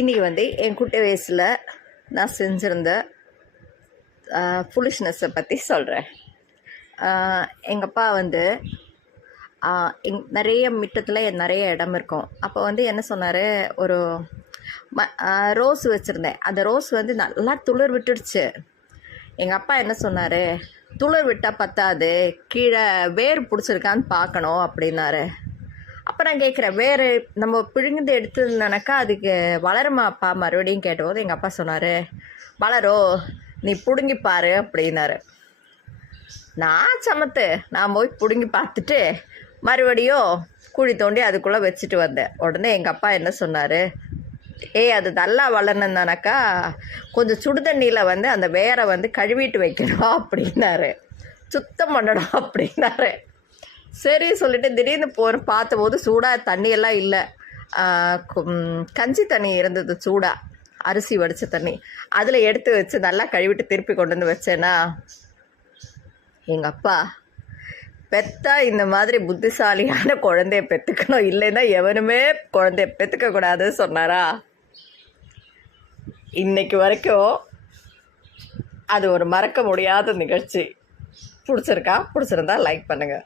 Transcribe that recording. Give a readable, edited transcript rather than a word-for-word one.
இன்றைக்கி வந்து என் குட்டி வயசில் நான் செஞ்சுருந்த ஃபுலிஷ்னஸை பற்றி சொல்கிறேன். எங்கள் அப்பா வந்து நிறைய மிட்டத்தில் நிறைய இடம் இருக்கும். அப்போ வந்து என்ன சொன்னார், ஒரு ரோஸ் வச்சுருந்தேன். அந்த ரோஸ் வந்து நல்லா துளிர் விட்டுடுச்சு. எங்கள் அப்பா என்ன சொன்னார், துளிர் விட்டால் பத்தாது, கீழே வேர் பிடிச்சிருக்கான்னு பார்க்கணும் அப்படின்னாரு. அப்போ நான் கேட்குறேன், வேறு நம்ம பிழுங்குந்து எடுத்துருந்தானாக்கா அதுக்கு வளருமா அப்பா மறுபடியும் கேட்டபோது எங்கள் அப்பா சொன்னார், வளரும், நீ பிடுங்கி பாரு அப்படின்னாரு. நான் சமத்து, நான் போய் பிடுங்கி பார்த்துட்டு மறுபடியும் குழி தோண்டி அதுக்குள்ளே வச்சுட்டு வந்தேன். உடனே எங்கள் அப்பா என்ன சொன்னார், அது நல்லா வளரணுன்னானாக்கா கொஞ்சம் சுடு தண்ணியில் வந்து அந்த வேரை வந்து கழுவிட்டு வைக்கணும் அப்படின்னாரு, சுத்தம் பண்ணணும் அப்படின்னாரு. சரி சொல்லிட்டு திடீர்னு பார்த்தபோது சூடாக தண்ணியெல்லாம் இல்லை, கஞ்சி தண்ணி இருந்தது சூடாக, அரிசி வடித்த தண்ணி. அதில் எடுத்து வச்சு நல்லா கழுவிட்டு திருப்பி கொண்டு வந்து வச்சேன்னா, எங்கள் அப்பா பெத்தா இந்த மாதிரி புத்திசாலியான குழந்தைய பெற்றுக்கணும், இல்லைன்னா எவனுமே குழந்தைய பெற்றுக்கக்கூடாதுன்னு சொன்னாரா. இன்னைக்கு வரைக்கும் அது ஒரு மறக்க முடியாத நிகழ்ச்சி. பிடிச்சிருந்தா லைக் பண்ணுங்கள்.